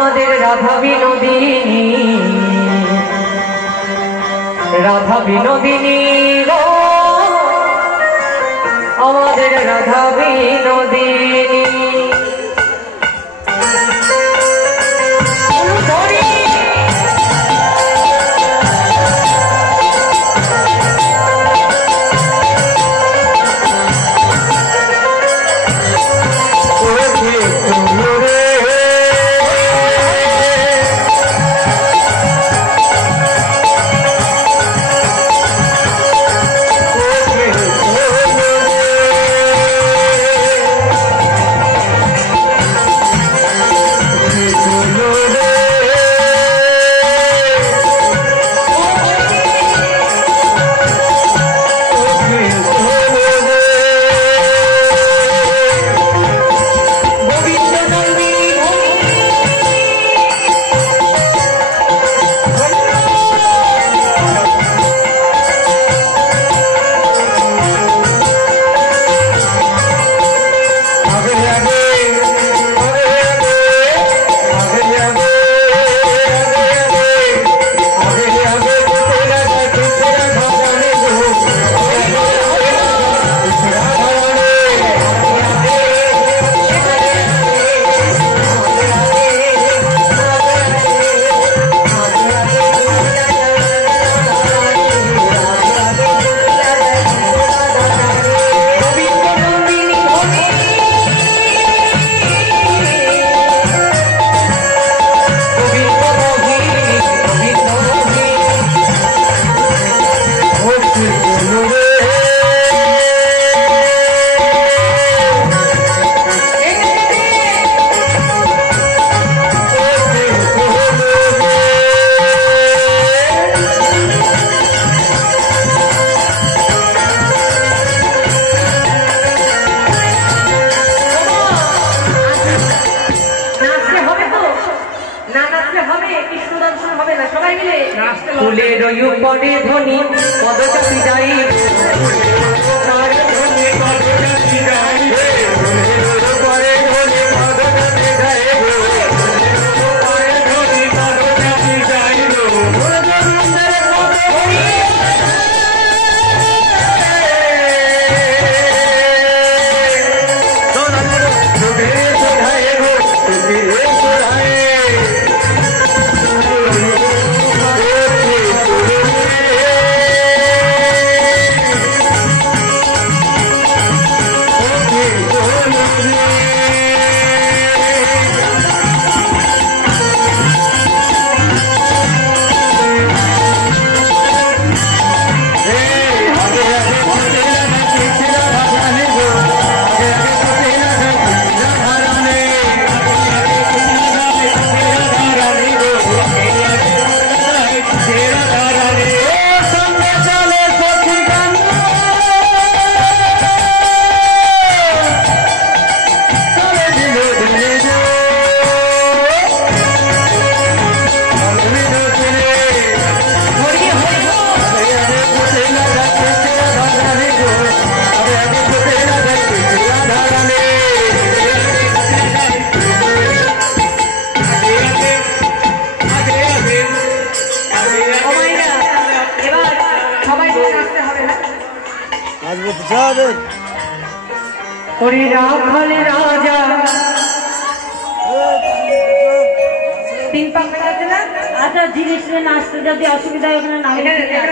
আমাদের রাধা বিনোদিনী, রাধা বিনোদিনী গো, আমাদের রাধা বিনোদিনী। ফুলের উপরে ধ্বনি পদচাপি যাই, রাখাল রাজা তিন পাক আছে না। আচ্ছা জিনিস নাচতে যদি অসুবিধা হয় ওখানে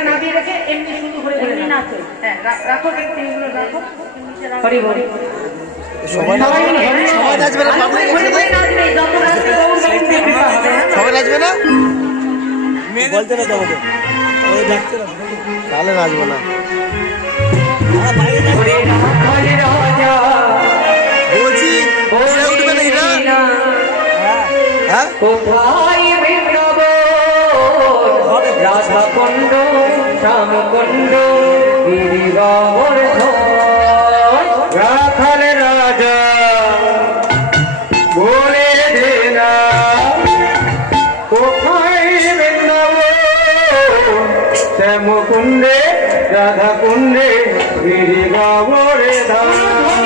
নামিয়ে রেখে এমনি শুরু করে এমনি নাচো। হ্যাঁ রাখো, রাখো। হরি বল। সবাই নাচবে না, সবাই নাচবে না, বলতে না যাবো তাহলে নাচবো না। বলছি উঠবে না এটা। কোথায় বৃন্দাবন রাধা কুণ্ড শ্যাম কুণ্ড রাখাল রাজা বলে দে না, কোথায় বৃন্দাবন শ্যাম কুণ্ডে রাধা কুণ্ডে গিরিবাবরে ধাম।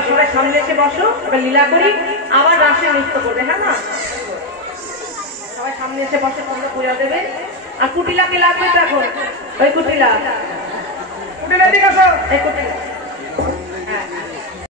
এবার সবাই সামনে এসে বসো, এবার লীলা করি, আবার রাসের নৃত্য করবে। হ্যাঁ না, সবাই সামনে এসে বসে, তোমরা পূজা দেবে। আর কুটিলাকে লাগবে তো এখন, ওই কুটিলা, কুটিলা দিকে আসো, এই কুটিলা